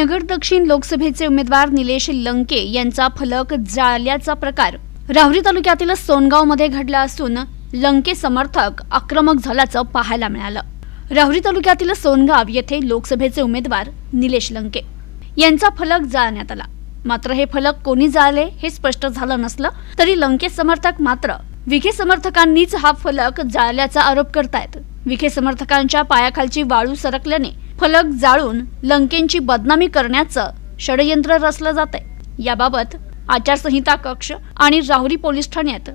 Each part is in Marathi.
नगर दक्षिण लोकसभेचे उमेदवार निलेश लंके यांचा फलक जाळल्याचा प्रकार राहुरी तालुक्यातील सोनगावमध्ये घडला असून लंके समर्थक आक्रमक झाल्याचं पाहायला मिळालं। राहुरी तालुक्यातील सोनगाव येथे लोकसभेचे उमेदवार निलेश लंके यांचा फलक जाळण्यात आला। मात्र हे फलक कोणी जाळले हे स्पष्ट झालं नसलं तरी लंके समर्थक मात्र विखे समर्थकांनीच हा फलक जाळल्याचा आरोप करतायत। विखे समर्थकांच्या पायाखालची वाळू सरकल्याने फलक जाळून लंकेंची बदनामी करण्याचं षडयंत्र रचलं जातंय। याबाबत आचारसंहिता कक्ष आणि राहुरी पोलीस ठाण्यात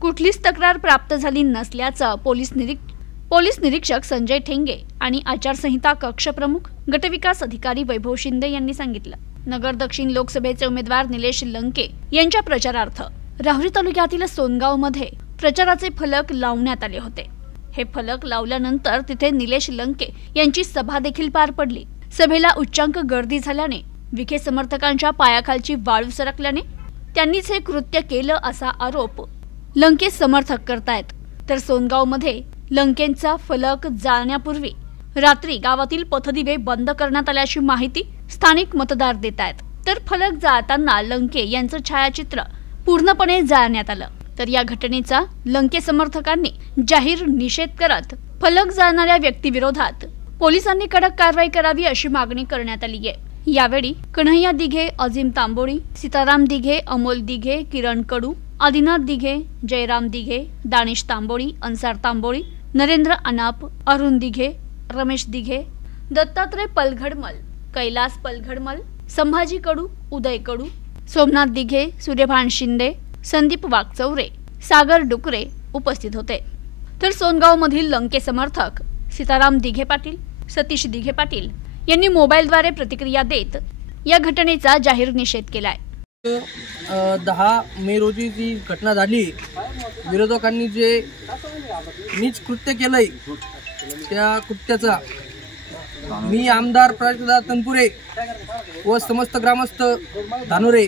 कुठलीच तक्रार प्राप्त झाली नसल्याचं पोलीस निरीक्षक संजय ठेंगे आणि आचारसंहिता कक्ष प्रमुख गटविकास अधिकारी वैभव शिंदे यांनी सांगितलं। नगर दक्षिण लोकसभेचे उमेदवार निलेश लंके यांच्या प्रचारार्थ राहुरी तालुक्यातील सोनगावमध्ये प्रचाराचे फलक लावण्यात आले होते। हे फलक लावल्यानंतर तिथे निलेश लंके यांची सभा देखील पार पडली। सभेला उच्चांक गर्दी झाल्याने विखे समर्थकांच्या पायाखालची वाळू सरकल्याने त्यांनीच हे कृत्य केलं असा आरोप लंके समर्थक करतायत। तर सोनगावमध्ये लंकेंचा फलक जाळण्यापूर्वी रात्री गावातील पथदिवे बंद करण्यात आल्याची माहिती स्थानिक मतदार देत आहेत। तर फलक जाळताना लंके यांचं छायाचित्र पूर्णपणे जाळण्यात आलं। तर या घटनेचा लंके समर्थकांनी जाहीर निषेध करत फलक जाळणाऱ्या व्यक्तीविरोधात पोलिसांनी कडक कारवाई करावी अशी मागणी करण्यात आली आहे। यावेळी कन्हैया दिघे, अजिम तांबोळी, सीताराम दिघे, अमोल दिघे, किरण कडू, आदिनाथ दिघे, जयराम दिघे, दानिश तांबोळी, अन्सार तांबोळी, नरेंद्र अनाप, अरुण दिघे, रमेश दिघे, दत्तात्रय पलघडमल, कैलास पलघडमल, संभाजी कडू, उदय कडू, सोमनाथ दिघे, सूर्यभान शिंदे, संदीप वागचौरे, सागर डुकरे उपस्थित होते। तर सोनगाव मधील लंके समर्थक सीताराम दिघे पाटील, सतीश दिघे पाटील यांनी मोबाईलद्वारे प्रतिक्रिया देत या घटनेचा जाहीर निषेध केलाय। 10 मे रोजी जी घटना झाली, विरोधकांनी जे नीच कृत्य केलंय त्या कृत्याचा मी आमदार प्राजक्ता तनपुरे व समस्त ग्रामस्थ धानोरे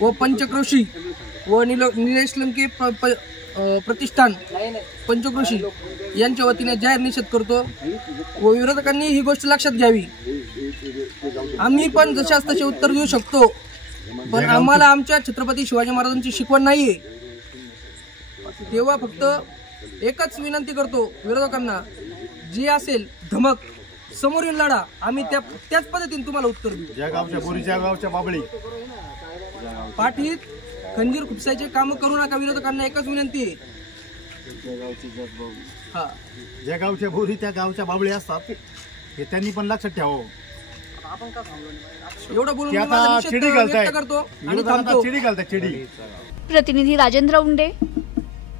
व पंचक्रोशी व निलेश लंके प्रतिष्ठान पंचक्रोशी यांच्या वतीने जाहीर निषेध करतो व विरोधकांनी ही गोष्ट लक्षात घ्यावी। आम्ही पण जशास तसे उत्तर देऊ शकतो, पण आम्हाला आमच्या छत्रपती शिवाजी महाराजांची शिकवण नाहीये। तेव्हा फक्त एकच विनंती करतो विरोधकांना, जे असेल धमक समोरील लढा, आम्ही त्याच पद्धतीने तुम्हाला उत्तर देऊ। ज्या गावच्या बोरीच्या गावच्या बाबळी पाठीत खंजीर खुपसायचे काम करू नका। विरोधकांना एकच विनंती आहे, ज्या गावच्या बोरी त्या गावच्या बाबळी असतात हे त्यांनी पण लक्षात ठेवावं। एवढं बोलून चिडी घालताय करतो आणि थांबतो। चिडी घालताय चिडी। प्रतिनिधी राजेंद्र उंडे,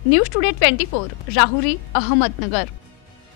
न्यूज टुडे 24, राहुरी, अहमदनगर।